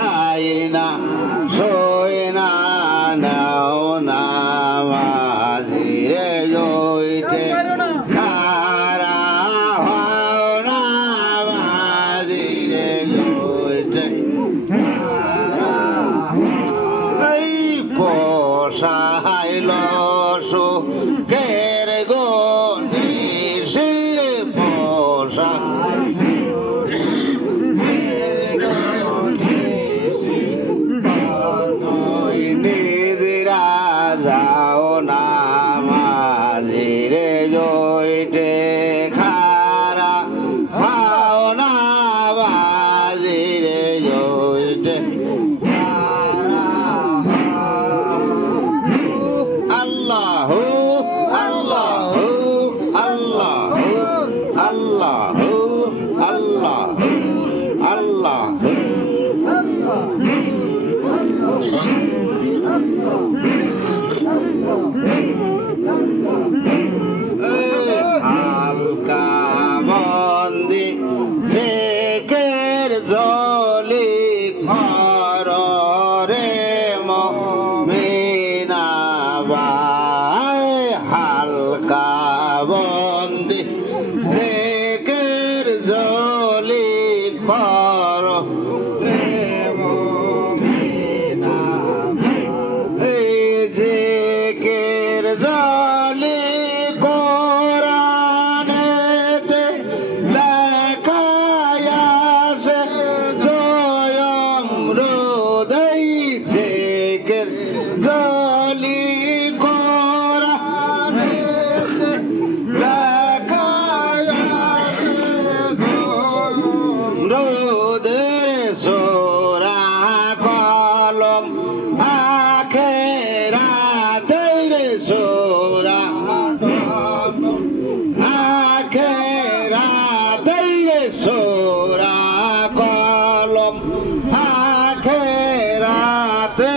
চাই না সই না নাও না মাঝিরে জইতে খারা হও না মাঝিরে জইতে এই পোষাইল সুখের গনি শিরে পোষা নিদিরা যাও না মাঝিরে জইতে খারা হাও না মাঝিরে জইতে আল্লাহু আল্লাহু আল্লাহু আল্লাহু আল্লাহু আল্লাহু হালকা বন্দি জেকের জলি ঘর রে মিনা বাই হালকা বন্দি জেকের জলি ঘর রে জেকের জলি কোরআনেতে লেখায় আছে জয়মরুদই জেকের জলি কোরআনেতে লেখায় আছে জয়মরুদের সূরা কলম আখেরাতের সূরা আখেরাতের সূরা কলম আখেরাতে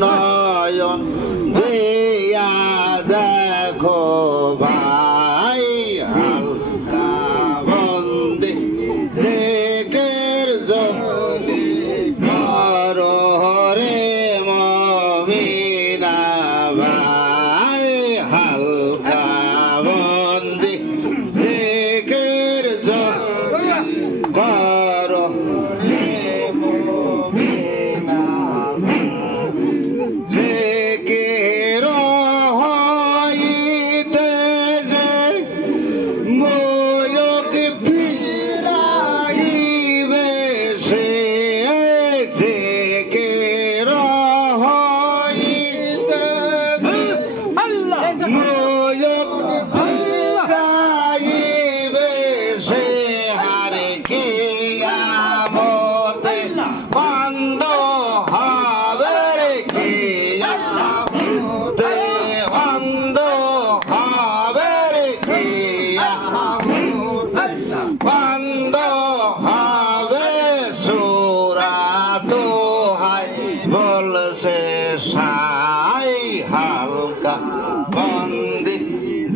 নয়ন দিয়া দেখো ভাই হালকা বন্দি জেকের জলি করো রে মমিনা ভাই হালকা বন্দি জেকের জলি করো রে মমিনা জেকের হইতে যে মোয়ক ফিরাইবে সে জেকের হইতে মোয়ক ফিরাইবে সে হারে কিয়ামতে বন্ধ হবে রে কিয়ামতে বন্ধ হবে রে কিয়ামতে বন্ধ হবে সূরা দোহাই বলছে সাই হালকা বন্দি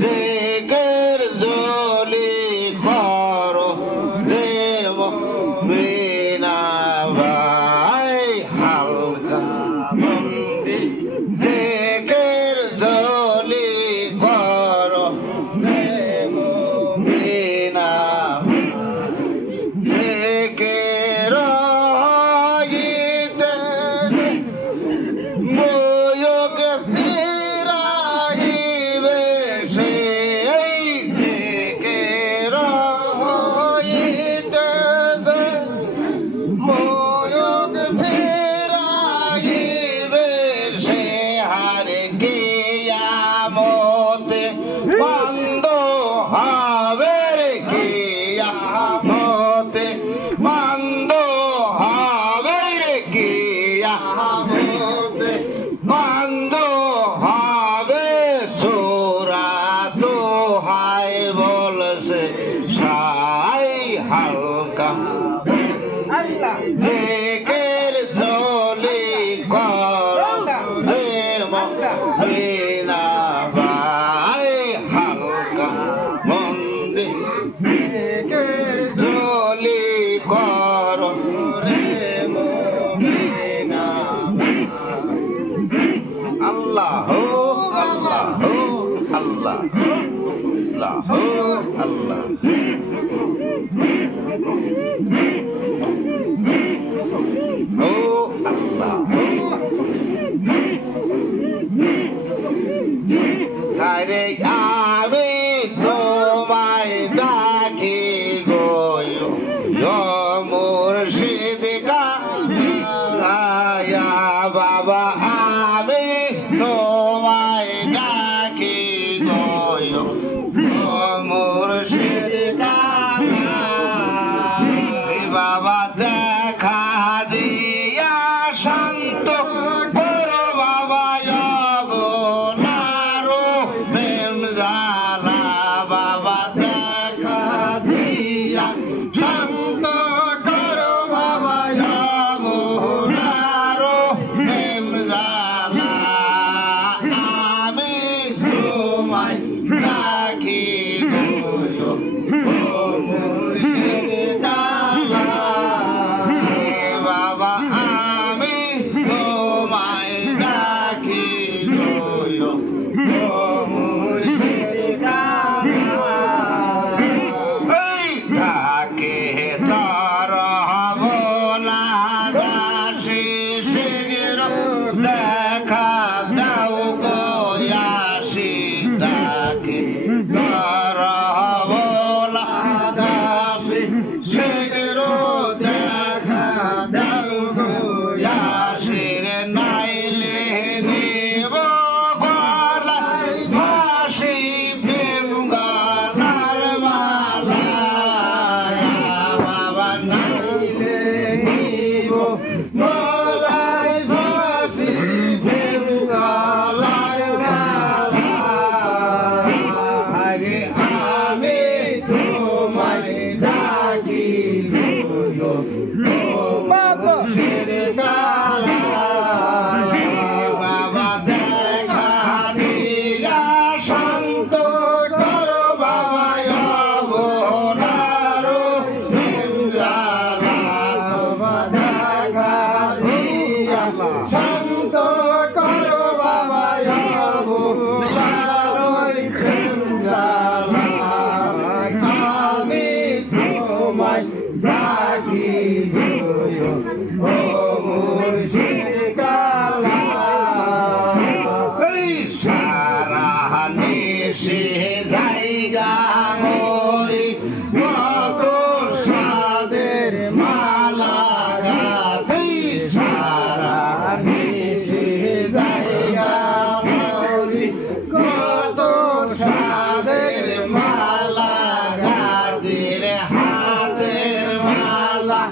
জেকের জলি করো রে মিনা ভাই হালকা বন্দি জেকের জলি করো রে মিনা জেকের হইতে মোয়ক ফিরাইবে সে জেকের হইতে মোয়ক ফিরাইবে সে হারে কিয়ামতে বন্ধ হবে রে কিয়ামতে বন্ধ হবে রে কিয়ামতে বন্ধ হবে সূরা দোহাই বলছে সাই হালকা জেকের জলি করো রে মমিনা ভাই হালকা বন্দি জলি করো রে মমিনা আল্লাহ ও আল্লাহ আরে আমি তোমায় ডাকি গো মুর্শিদ কায়া বাবা আমি তোমায় ডাকি গো মুর্শিদ কায়া বাবা দেখা দিয়া শান্ত করো বাবা নারো প্রেম জালা বাবা দেখা দিয়া শান্ত করো বাবা নারো প্রেম জালা আমি তোমায় ডাকি গো মুর্শিদ কালা বাবা আমি তোমায় ডাকি গো মুর্শিদ কালা এই ডাকে তোর বলা দাসী শিগির দেখা দাও গো আসি ডাকে তোর বলা দাসী শিগির দেখা দাও গো আসির নাইলে নিব গলায় ফাঁসি প্রেম গলার মালা বাবা নাইলে নিব গলায় ফাঁসি প্রেম গলার মালা আরে আমি তোমায় ডাকি গো মুর্শিদ কালা বাবা দেখা দিয়া শান্ত করো বাবা নারো প্রেম জালা বাবা দেখা দিয়া শান্ত করো বাবা নারো প্রেম জালা আমি তোমায় ডাকি গো মুর্শিদ কালা এই সারা নিশি জায়গা মরি কত সাদের মালা গাতে সারা নিশি জায়গা মরি কত সাদের মালা গাদের হাতের মালা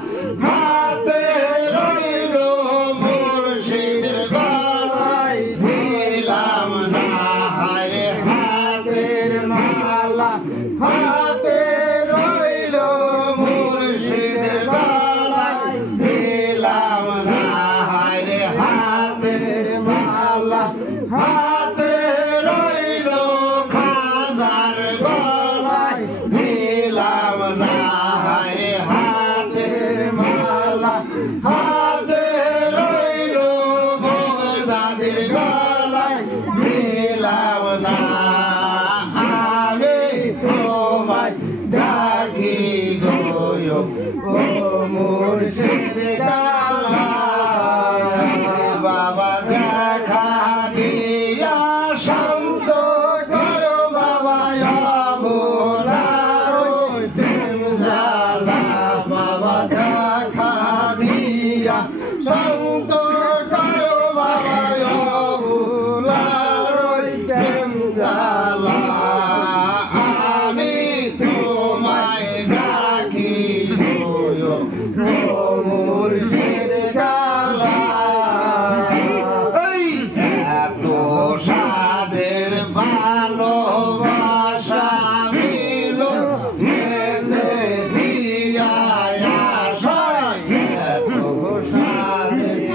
হাতে রইল মুর্শিদের গলায় দিলাম না হারে হাতের মালা হাতে রইল মুর্শিদের গলায় দিলাম না হারে হাতের মালা হাতে রইল খাজার গলায় দিলাম না হারে হাতের মালা হাতে রইল বগদাদের গলায় দিলাম না আমি তোমায় ডাকি গো মুর্শিদ কালা বাবা দেখা দিয়া শান্ত করো বাবা নারো প্রেম জালা বাবা দেখা দিয়া শান্ত করো বাবা নারো প্রেম জালা আমি তোমায় ডাকি গো মুর্শিদ কালা এই এত সাদের ভালোবাসা মিল মেতে দিয়া আশায় এত সাদের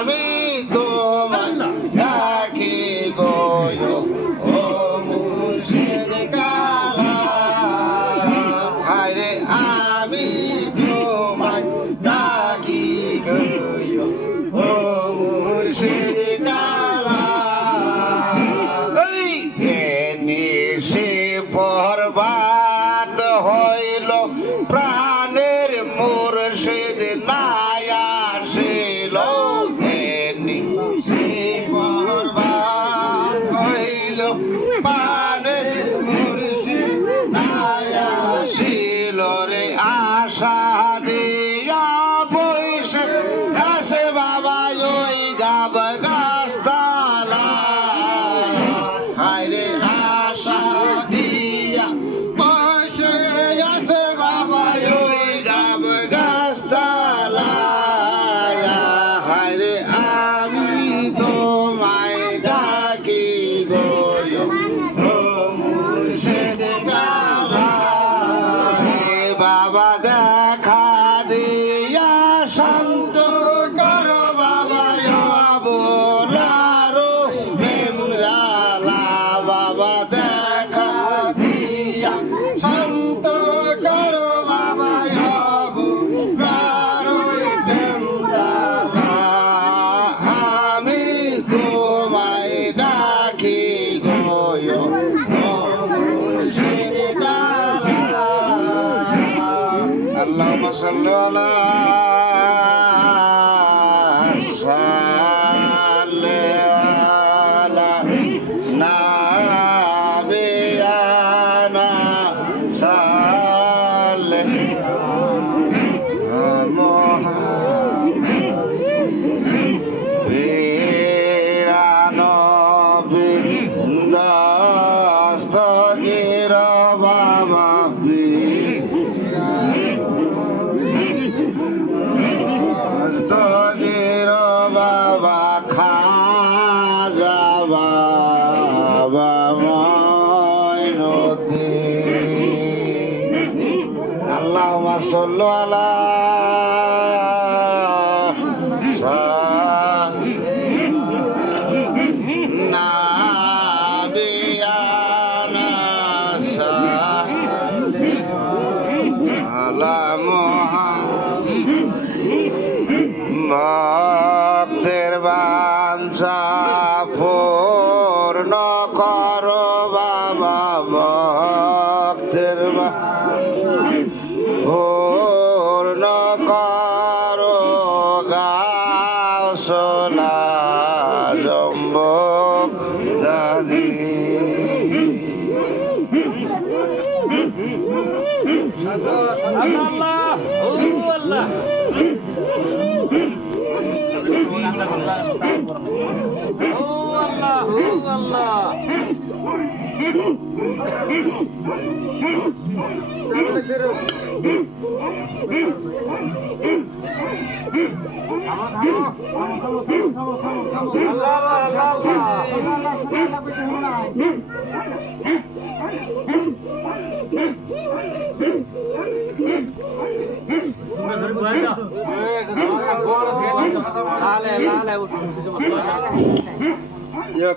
আমি তোমায় ডাকি গো ও মুর্শিদ কালা হায়রে আমি তোমায় ডাকি গো ও মুর্শিদ কালা এই নিশি বরবাদ হইল প্রাণের মুর্শিদ নাই আসিল নিশি বরবাদ হইল প্রাণের মুর্শিদ নাই আসিল রে আশা দিয়া বইসে আসে বাবা ওই গাব গাছতলা হায়রে আশা দিয়া বসে আছে বাবা ওই গাব গাছতলা হায়রে আমি তোমায় ডাকি গো ও মুর্শিদ কালা বাবা দেখা দিয়া শান্ত করো বাবা বোলারো প্রেম জ্বালা বাবা দেখা দিয়া শান্ত করো বাবা বোলারো প্রেম জ্বালা আমি তোমায় ডাকি গো মুর্শিদ কালা আল্লাহুম্মা সাল্লি আলা সাল্লি আলা নাবিয়ানা সাল্লি মুহাম্মাদিন দস্তগীর বাবা দস্তগীর বাবা খাজা বাবা মঈনুদ্দিন আল্লাহুম্মা সাল্লি আলা নাবিয়ানা সাল্লি আলা ভক্তের বাঞ্ছা পূর্ণ করো বাবা ভক্তের পূর্ণ করো গাওসলা জম্বক দাদি আল্লাহ ও আল্লাহ ও আল্লাহ ও আল্লাহ Ya